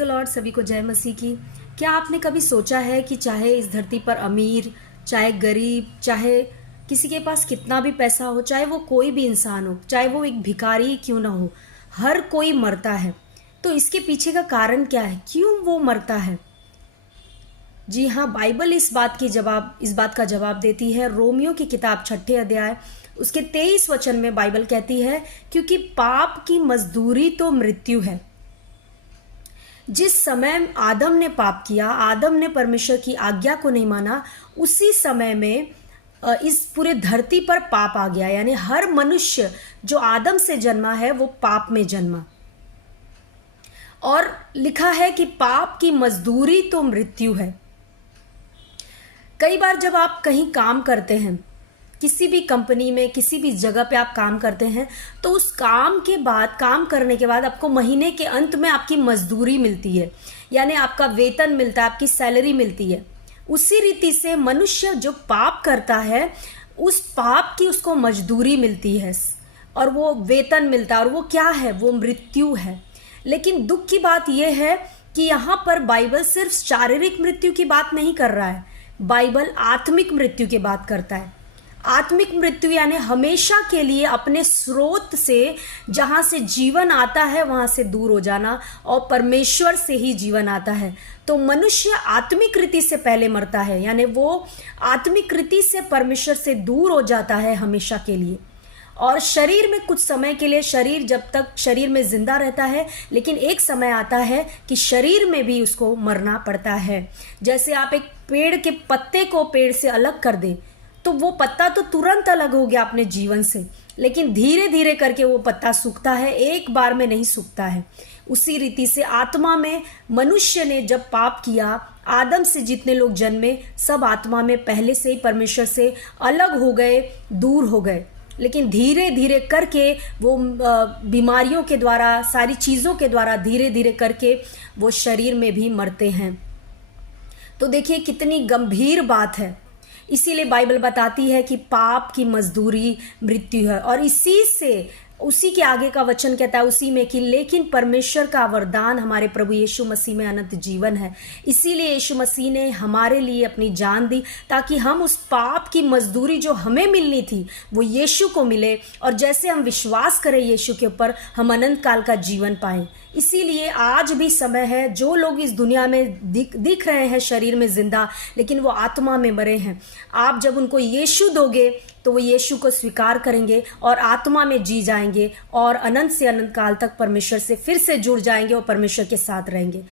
Praise the Lord. सभी को जय मसीह की। क्या आपने कभी सोचा है कि चाहे इस धरती पर अमीर, चाहे गरीब, चाहे किसी के पास कितना भी पैसा हो, चाहे वो कोई भी इंसान हो, चाहे वो एक भिखारी क्यों ना हो, हर कोई मरता है। तो इसके पीछे का कारण क्या है, क्यों वो मरता है? जी हाँ, बाइबल इस बात का जवाब देती है। रोमियो की किताब 6 अध्याय उसके 23 वचन में बाइबल कहती है, क्योंकि पाप की मजदूरी तो मृत्यु है। जिस समय आदम ने पाप किया, आदम ने परमेश्वर की आज्ञा को नहीं माना, उसी समय में इस पूरे धरती पर पाप आ गया। यानी हर मनुष्य जो आदम से जन्मा है वो पाप में जन्मा। और लिखा है कि पाप की मजदूरी तो मृत्यु है। कई बार जब आप कहीं काम करते हैं, किसी भी कंपनी में, किसी भी जगह पे आप काम करते हैं, तो उस काम करने के बाद आपको महीने के अंत में आपकी मजदूरी मिलती है, यानी आपका वेतन मिलता है, आपकी सैलरी मिलती है। उसी रीति से मनुष्य जो पाप करता है, उस पाप की उसको मजदूरी मिलती है और वो वेतन मिलता है, और वो क्या है? वो मृत्यु है। लेकिन दुख की बात यह है कि यहाँ पर बाइबल सिर्फ शारीरिक मृत्यु की बात नहीं कर रहा है, बाइबल आत्मिक मृत्यु की बात करता है। आत्मिक मृत्यु यानी हमेशा के लिए अपने स्रोत से, जहां से जीवन आता है वहां से दूर हो जाना, और परमेश्वर से ही जीवन आता है। तो मनुष्य आत्मिक रीति से पहले मरता है, यानी वो आत्मिक रीति से परमेश्वर से दूर हो जाता है हमेशा के लिए। और शरीर में कुछ समय के लिए, शरीर जब तक शरीर में जिंदा रहता है, लेकिन एक समय आता है कि शरीर में भी उसको मरना पड़ता है। जैसे आप एक पेड़ के पत्ते को पेड़ से अलग कर दें, तो वो पत्ता तो तुरंत अलग हो गया अपने जीवन से, लेकिन धीरे धीरे करके वो पत्ता सूखता है, एक बार में नहीं सूखता है। उसी रीति से आत्मा में मनुष्य ने जब पाप किया, आदम से जितने लोग जन्मे, सब आत्मा में पहले से ही परमेश्वर से अलग हो गए, दूर हो गए। लेकिन धीरे धीरे करके वो बीमारियों के द्वारा, सारी चीज़ों के द्वारा धीरे धीरे करके वो शरीर में भी मरते हैं। तो देखिए कितनी गंभीर बात है। इसीलिए बाइबल बताती है कि पाप की मजदूरी मृत्यु है। और उसी के आगे का वचन कहता है उसी में कि लेकिन परमेश्वर का वरदान हमारे प्रभु यीशु मसीह में अनंत जीवन है। इसीलिए यीशु मसीह ने हमारे लिए अपनी जान दी, ताकि हम उस पाप की मजदूरी जो हमें मिलनी थी वो यीशु को मिले, और जैसे हम विश्वास करें यीशु के ऊपर, हम अनंत काल का जीवन पाएं। इसीलिए आज भी समय है, जो लोग इस दुनिया में दिख रहे हैं शरीर में जिंदा, लेकिन वो आत्मा में मरे हैं, आप जब उनको यीशु दोगे तो वो यीशु को स्वीकार करेंगे और आत्मा में जी जाएंगे, और अनंत से अनंत काल तक परमेश्वर से फिर से जुड़ जाएंगे और परमेश्वर के साथ रहेंगे।